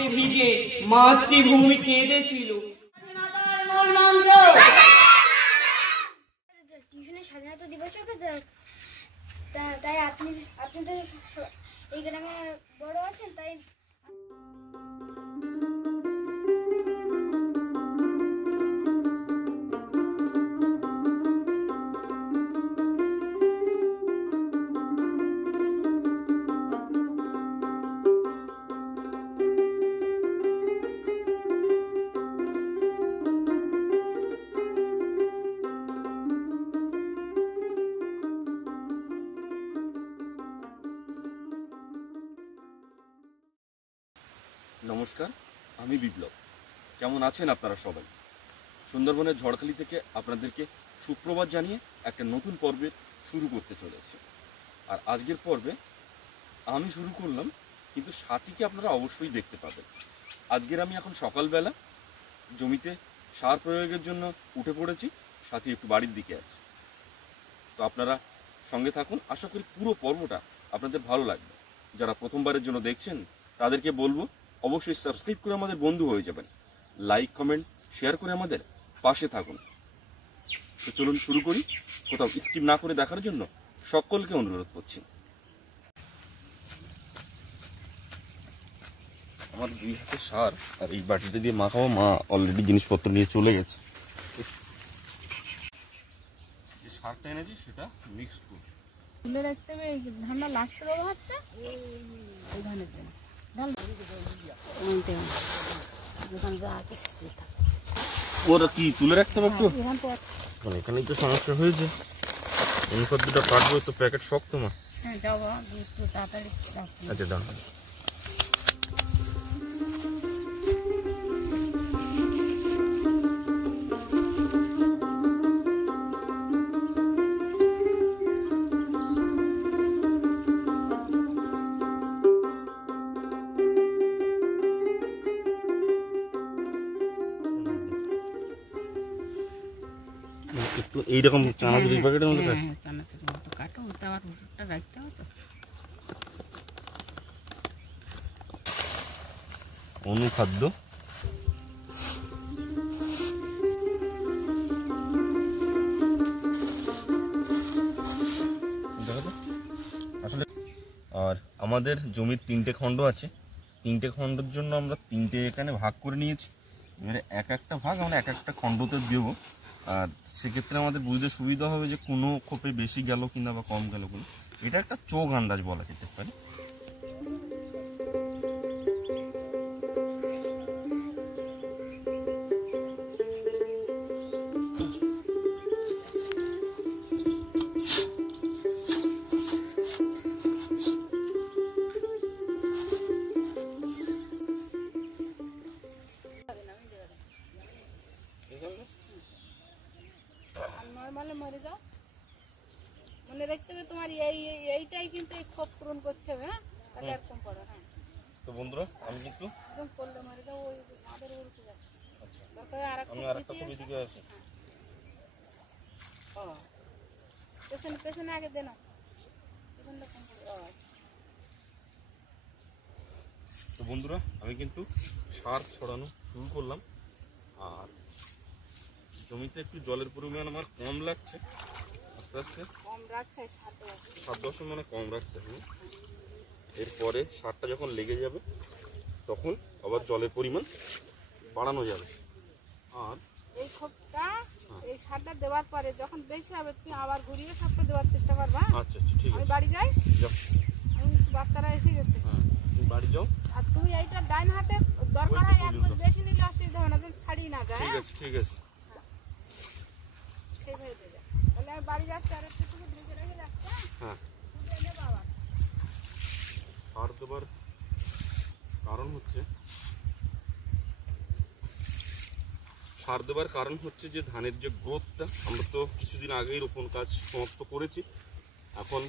রক্তে ভিজে মাতৃভূমি কেঁদেছিল। টিউশনে স্বাধীনতা দিবস তাই আপনি তো এই গ্রামে বড় আছেন, তাই নমস্কার, আমি বিপ্লব। কেমন আছেন আপনারা সবাই? সুন্দরবনের ঝড়খালি থেকে আপনাদেরকে সুপ্রভাত জানিয়ে একটা নতুন পর্বের শুরু করতে চলেছে। আর আজকের পর্বে আমি শুরু করলাম, কিন্তু সাথীকে আপনারা অবশ্যই দেখতে পাবেন। আজকের আমি এখন সকালবেলা জমিতে সার প্রয়োগের জন্য উঠে পড়েছি, সাথী একটু বাড়ির দিকে আছে। তো আপনারা সঙ্গে থাকুন, আশা করি পুরো পর্বটা আপনাদের ভালো লাগবে। যারা প্রথমবারের জন্য দেখছেন তাদেরকে বলবো অবশ্যই সাবস্ক্রাইব করে আমাদের বন্ধু হয়ে যাবেন, লাইক কমেন্ট শেয়ার করে আমাদের পাশে থাকুন। তো চলুন শুরু করি। কোথাও স্কিপ না করে দেখার জন্য সকলকে অনুরোধ করছি। আমার 2 হাতে সার আর এই বাটিটা দিয়ে মাখাবো। মা অলরেডি জিনিসপত্র নিয়ে চলে গেছে। যে সারটা এনেছি সেটা মিক্সড করব। তুলে রাখতে হবে। এই ধানটা লাস্ট রোগ হচ্ছে ওই ধানের জন্য ওরা কি তুলে রাখতে হবে একটু? এখানেই তো সমস্যা হয়েছে। অনুখাদ্যটা কাটবো তো, প্যাকেট শক্ত মা। হ্যাঁ যাবো একটু তাড়াতাড়ি। আচ্ছা দাও। একটু এইরকম চানাচুরের প্যাকেটের মধ্যে কাটো। হ্যাঁ চানাচুরের মতো কাটো, ওটা আবার ওষুধটা রাখতে হবে তো। অনুখাদ্য আসলে, আর আমাদের জমির 3টে খণ্ড আছে। 3টে খণ্ডের জন্য আমরা 3টে এখানে ভাগ করে নিয়েছি। এবারে এক একটা ভাগ আমরা এক একটা খণ্ডতে দেবো। আর সেক্ষেত্রে আমাদের বুঝতে সুবিধা হবে যে কোনো খোপে বেশি গেল কিনা বা কম গেল কিনা। এটা একটা চোখ আন্দাজ বলা যেতে পারে। নর্মালে মরে যাও, মনে রাখতে হবে তোমার এইটাই কিন্তু এই ক্ষোভ পূরণ করতে হবে। হ্যাঁ তাহলে এরকম করো। হ্যাঁ তো বন্ধুরা আমি কিন্তু একদম করলে মরে যাও, ওই আমাদের উল্টে যাচ্ছে। আচ্ছা দরকার আমি আরেকটা ছবি দিকে আছে। পেছনে পেছনে আগে দেন। তো বন্ধুরা আমি কিন্তু সার ছড়ানো শুরু করলাম। আর জমিতে একটু জলের পরিমাণ আমার কম লাগছে, আস্তে আস্তে কম রাখতে 7-10 মানে কম রাখতে হবে। এরপরে সারটা যখন লেগে যাবে তখন আবার জলের পরিমাণ বাড়ানো যাবে। আর এই খোপটা এই সারটা দেওয়ার পরে যখন বেশি হবে তুমি আবার ঘুরিয়ে সারটা দেওয়ার চেষ্টা করবা। আচ্ছা আচ্ছা ঠিক আছে, আমি বাড়ি যাই। যাও। আমি বাচ্চারা এসে গেছে। হ্যাঁ তুমি বাড়ি যাও। আর তুমি এইটা ডাইন হাতে দরকার হয় একবার বেশি নিলে অসুবিধা হবে না, তুমি ছাড়িয়ে না যায়। ঠিক আছে ঠিক আছে, সেইভাবে দিয়ে যাও। তাহলে আমি বাড়ি যাচ্ছি, আর একটু তুমি ঢেকে রেখে যাচ্ছি। হ্যাঁ বাবা সার দেবার কারণ হচ্ছে যে ধানের যে গ্রোথটা, আমরা তো কিছুদিন আগেই রোপণ কাজ সমাপ্ত করেছি। এখন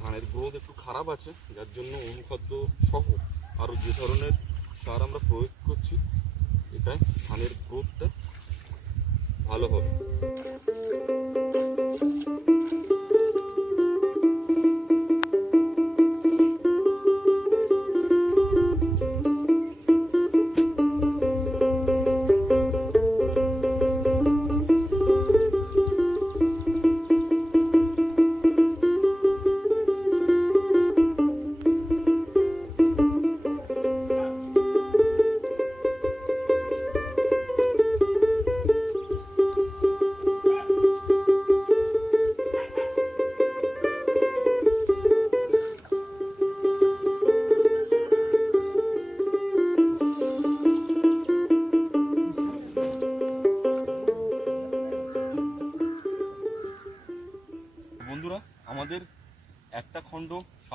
ধানের গ্রোথ একটু খারাপ আছে, যার জন্য অনুখাদ্য সহ আরও যে ধরনের সার আমরা প্রয়োগ করছি, এটাই ধানের গ্রোথটা ভালো হবে।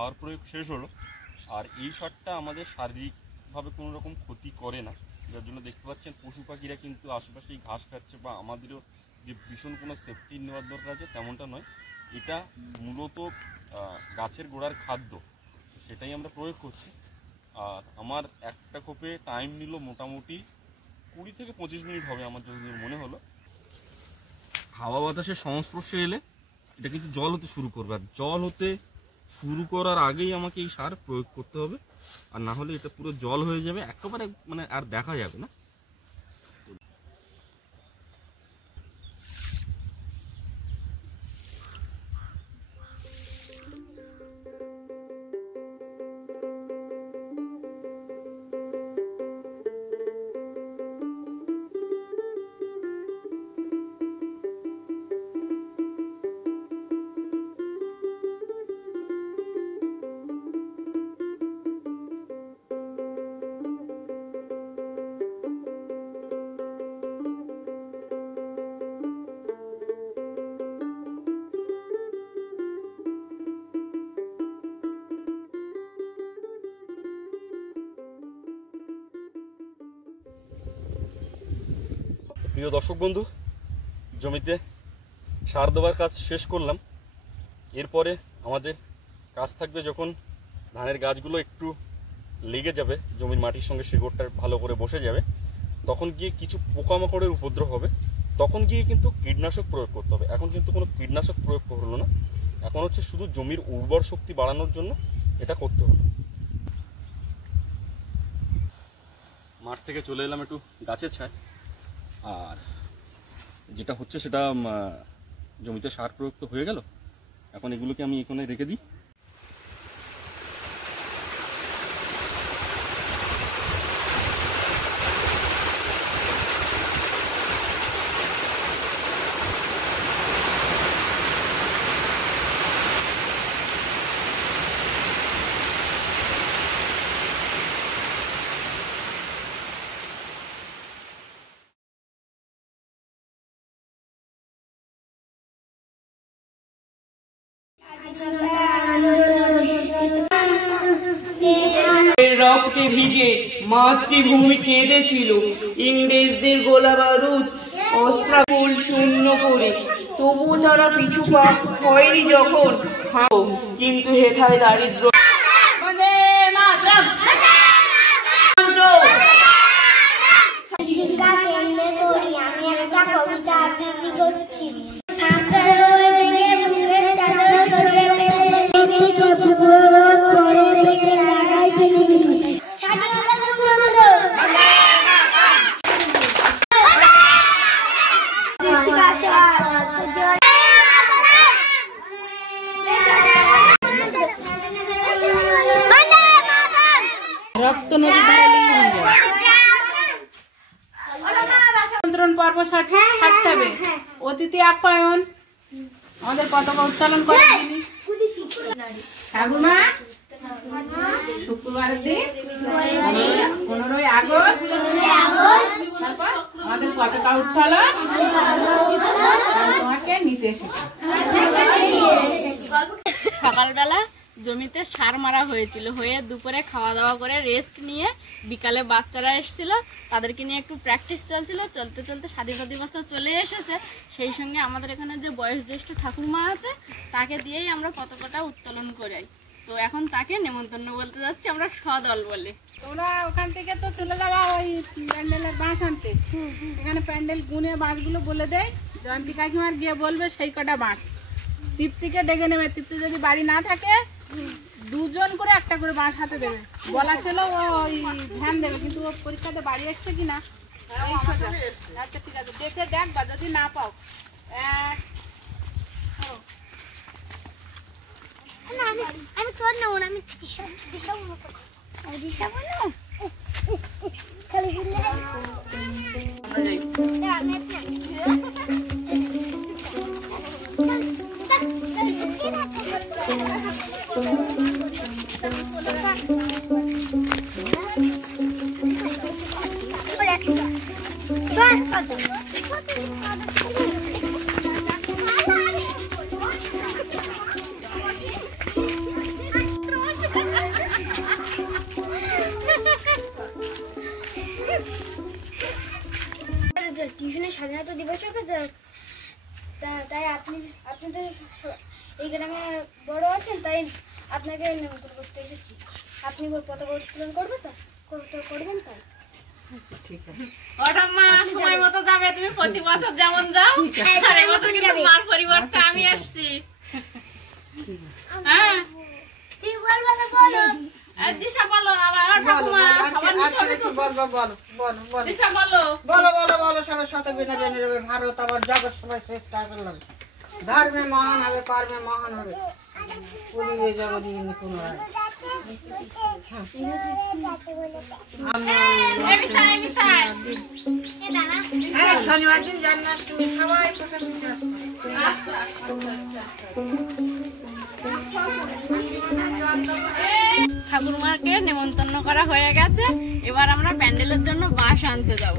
সার প্রয়োগ শেষ হলো। আর এই সারটা আমাদের শারীরিকভাবে কোনো রকম ক্ষতি করে না, যার জন্য দেখতে পাচ্ছেন পশু পাখিরা কিন্তু আশেপাশেই ঘাস খাচ্ছে, বা আমাদেরও যে ভীষণ কোনো সেফটি নেওয়ার দরকার আছে তেমনটা নয়। এটা মূলত গাছের গোড়ার খাদ্য, সেটাই আমরা প্রয়োগ করছি। আর আমার একটা কোপে টাইম নিল মোটামুটি 20 থেকে 25 মিনিট হবে আমার যতদূর মনে হলো। হাওয়া বাতাসের সংস্পর্শে এলে এটা কিন্তু জল হতে শুরু করবে, আর জল হতে শুরু করার আগেই আমাকে এই সার প্রয়োগ করতে হবে, আর না হলে এটা পুরো জল হয়ে যাবে, একেবারে মানে আর দেখা যাবে না। প্রিয় দর্শক বন্ধু, জমিতে সার দেওয়ার কাজ শেষ করলাম। এরপরে আমাদের কাজ থাকবে যখন ধানের গাছগুলো একটু লেগে যাবে, জমির মাটির সঙ্গে শিকড়টা ভালো করে বসে যাবে, তখন গিয়ে কিছু পোকামাকড়ের উপদ্রব হবে, তখন গিয়ে কিন্তু কীটনাশক প্রয়োগ করতে হবে। এখন কিন্তু কোনো কীটনাশক প্রয়োগ হলো না, এখন হচ্ছে শুধু জমির উর্বর শক্তি বাড়ানোর জন্য এটা করতে হলো। মাঠ থেকে চলে এলাম একটু গাছের ছায়, আর যেটা হচ্ছে সেটা জমিতে সার প্রয়োগ তো হয়ে গেল, এখন এগুলোকে আমি এখানে রেখে দিই। রক্তে ভিজে মাতৃভূমি কেঁদেছিল, ইংরেজদের গোলা বারুদ অস্ত্রাকুল শূন্য করে, তবু তারা পিছু পা হয়নি যখন, কিন্তু হেথায় দারিদ্র। শিক্ষা কেন্দ্রে করি আমি একটা কবিতা আবৃত্তি করছি। রক্ত নদী নিমন্ত্রণ পর্ব সারতে হবে। অতিথি আপ্যায়ন, আমাদের পতাকা উত্তোলন করে ঠাকুরমা শুক্রবারের দিন 15ই আগস্ট তারপর আমাদের পতাকা উত্তোলন তোমাকে নিতে এসেছি। সকালবেলা জমিতে সার মারা হয়েছিল, হয়ে দুপুরে খাওয়া দাওয়া করে রেস্ট নিয়ে বিকালে বাচ্চারা এসেছিল, তাদেরকে নিয়ে একটু প্র্যাকটিস চলছিল। চলতে চলতে স্বাধীনতা দিবস তো চলে এসেছে, সেই সঙ্গে আমাদের এখানে যে বয়োজ্যেষ্ঠ ঠাকুরমা আছে তাকে দিয়েই আমরা পতাকাটা উত্তোলন করাই। তো এখন তাকে নেমন্তন্ন বলতে যাচ্ছি আমরা সদল বলে। তোমরা ওখান থেকে তো চলে যাবা ওই প্যান্ডেলের বাঁশ আনতে, এখানে প্যান্ডেল গুনে বাঁশগুলো বলে দেয়, জয়ন্তী কাকিমার গিয়ে বলবে সেই কটা বাঁশ। তৃপ্তিকে ডেকে নেবে, তৃপ্তি যদি বাড়ি না থাকে 2 জন করে একটা করে বাঁশ হাতে দেবে, বলা ছিল ওই ধ্যান দেবে, কিন্তু ও পরীক্ষাতে বাড়ি আসছে কিনা। আচ্ছা ঠিক আছে, দেখে দেখবা, যদি না পাও আমি তোর নেবো না, আমি দিশা বলো খালি স্বাধীনতা দিবস হবে, তাই আপনি তো এই গ্রামে বড় আছেন, তাই আপনাকে নিমন্ত্রণ করতে এসেছি। আপনি পতাকা উত্তোলন করবেন তাই। ঠিক আছে। ওটা মা সময় মতো যাবে, তুমি প্রতি বছর যেমন যাও, আর এই বছর কিন্তু মার পরিবর্তে আমি আসছি। হ্যাঁ তুই বলবে না, বলো। আর দিশা বলো, আবার ঠাকুমা সবার নিতে হবে তো। দিশা বলো। সবাই সাথে বেনে বেনে রবে। ভারত আবার জগৎ সবাই শ্রেষ্ঠ করলাম। ধর্মে মহান হবে, কর্মে মহান হবে। পুরীরে জগদী পুনরায়। শনিবার দিন জন্মাষ্টমী, সবাই প্রসাদ দিতে ঠাকুরমাকে নেমন্তন্ন করা হয়ে গেছে, এবার আমরা প্যান্ডেলের জন্য বাঁশ আনতে যাব।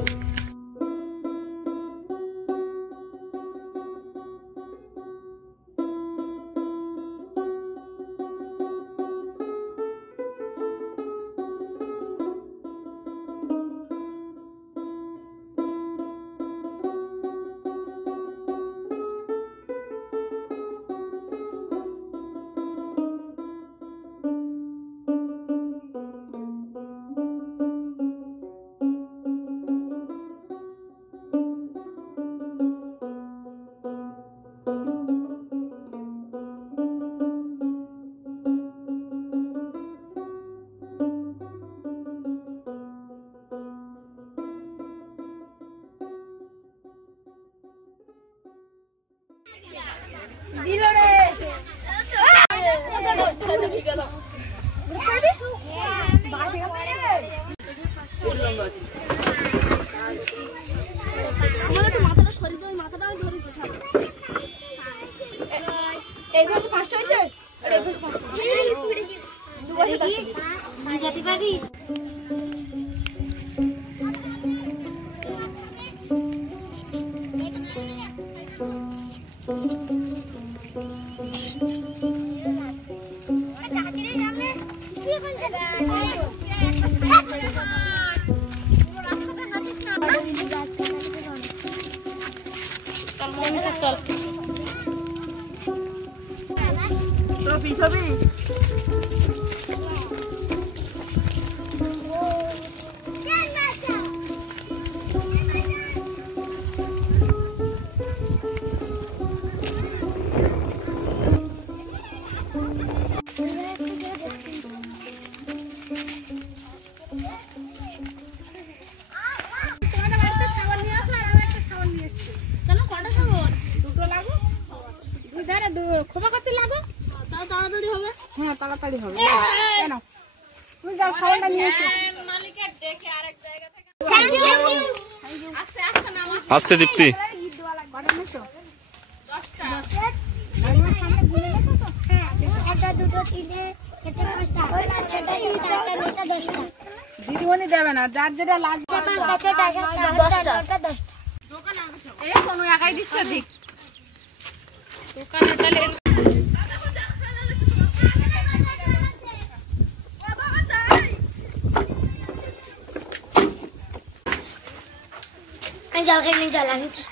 এইভাবে ফার্স্ট হয়েছে, দু বছর যেতে পারি। চল ছবি খোপা করতে লাগো, তাড়াতাড়ি হবে। হ্যাঁ তাড়াতাড়ি হবে। কেন তুমি যাও, খাবারটা নিয়ে এসো। মালিকের দেখে আরেক জায়গা থেকে আস্তে দীপ্তি। দিদিমণি দেবে না, যার যেটা লাগবে। এই কোনো একাই দিচ্ছে দিক দোকানে তাহলে জল খাই জল আনিছি।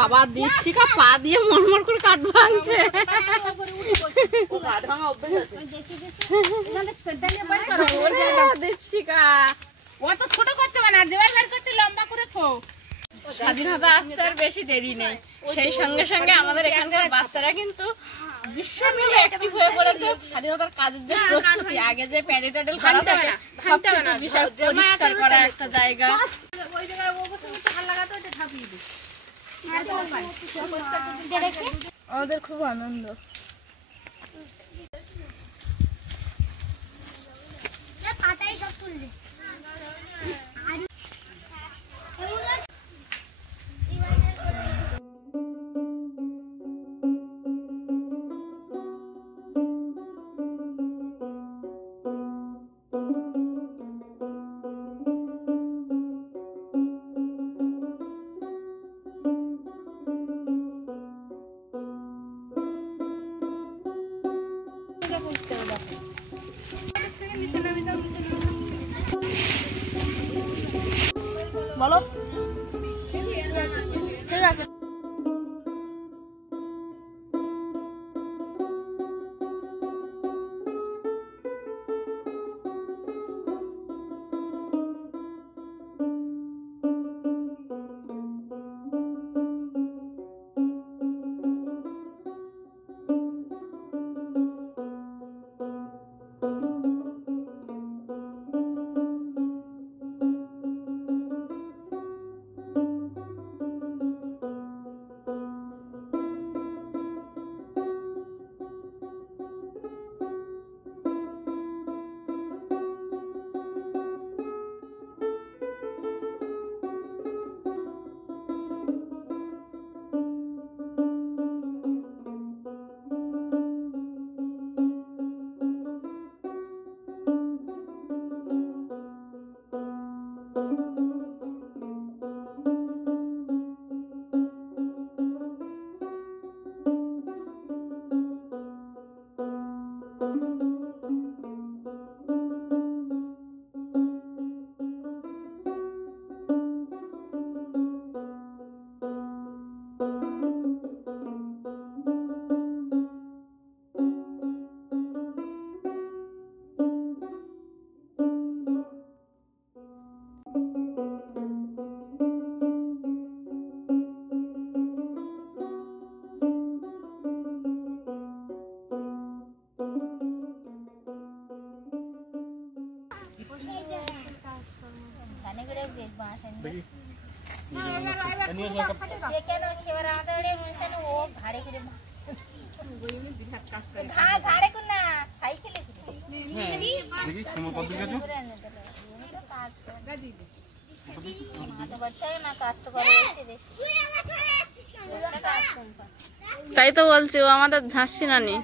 বাবা দীপশিকা পা দিয়ে মরমর করে কাঠ ভাঙছে। দীপশিকা অত ছোট করতে হবে না, যেভাবে বের করতে লম্বা করে থো। স্বাধীনতা আসতে আর বেশি দেরি নেই, সেই সঙ্গে সঙ্গে আমাদের এখানকার বাচ্চারা কিন্তু ভীষণভাবে অ্যাক্টিভ হয়ে পড়েছে। স্বাধীনতার কাজের যে প্রস্তুতি, আগে যে প্যাডেল ট্যাডেল করা থাকে, সবকিছু বিষয় পরিষ্কার করা একটা জায়গা। ওই জায়গায় ও বসে হাল লাগাতে ওটা ঠাপিয়ে দিই। আমাদের খুব আনন্দ। পাতাই সব তুলবে। বলো। ঠিক আছে। তাই তো বলছি, ও আমাদের ঝাঁসি নানি।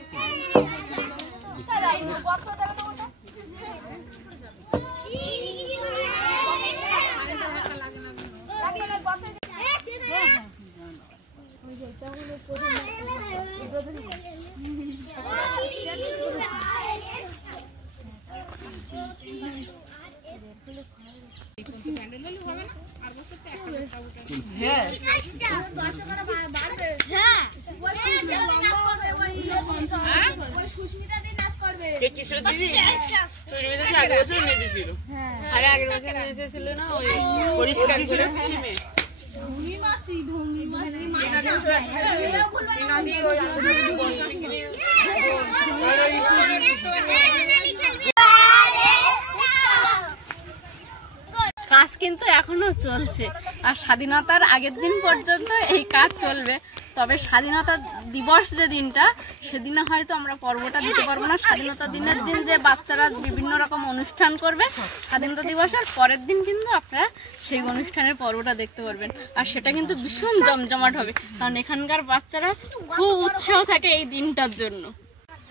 কাজ কিন্তু এখনো চলছে, আর স্বাধীনতার আগের দিন পর্যন্ত এই কাজ চলবে। তবে স্বাধীনতা দিবস যে দিনটা, সেদিনে হয়তো আমরা পর্বটা দিতে পারবো না। স্বাধীনতা দিনের দিন যে বাচ্চারা বিভিন্ন রকম অনুষ্ঠান করবে, স্বাধীনতা দিবসের পরের দিন কিন্তু আপনারা সেই অনুষ্ঠানের পর্বটা দেখতে পারবেন। আর সেটা কিন্তু ভীষণ জমজমাট হবে, কারণ এখানকার বাচ্চারা খুব উৎসাহ থাকে এই দিনটার জন্য।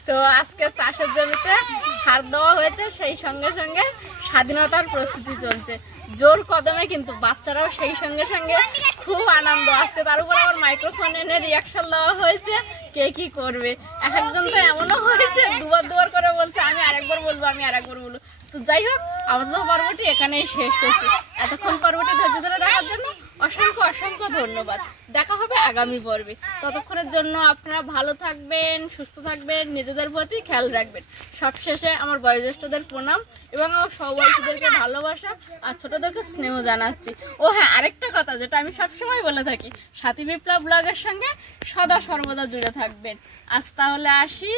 তো আজকে চাষের জমিতে সার দেওয়া হয়েছে, সেই সঙ্গে সঙ্গে স্বাধীনতার প্রস্তুতি চলছে জোর কদমে, কিন্তু বাচ্চারাও সেই সঙ্গে সঙ্গে খুব আনন্দ। আজকে তার উপর আবার মাইক্রোফোন এনে রিয়াকশন দেওয়া হয়েছে, কে কি করবে। এক একজন তো এমনও হয়েছে দুবার করে বলছে আমি আরেকবার বলবো, আমি আরেকবার বলবো। তো যাই হোক, আমাদের পর্বটি এখানেই শেষ করছি। এতক্ষণ পর্বটি ধৈর্য ধরে দেখার জন্য অসংখ্য অসংখ্য ধন্যবাদ। দেখা হবে আগামী পর্বে। ততক্ষণের জন্য আপনারা ভালো থাকবেন, সুস্থ থাকবেন, নিজেদের প্রতি খেয়াল রাখবেন। সবশেষে আমার বয়োজ্যেষ্ঠদের প্রণাম এবং আমার সহবয়সীদেরকে ভালোবাসা আর ছোটদেরকে স্নেহ জানাচ্ছি। ও হ্যাঁ, আরেকটা কথা যেটা আমি সবসময় বলে থাকি, সাথী বিপ্লব ব্লগের সঙ্গে সদা সর্বদা জুড়ে থাকবেন। আজ তাহলে আসি।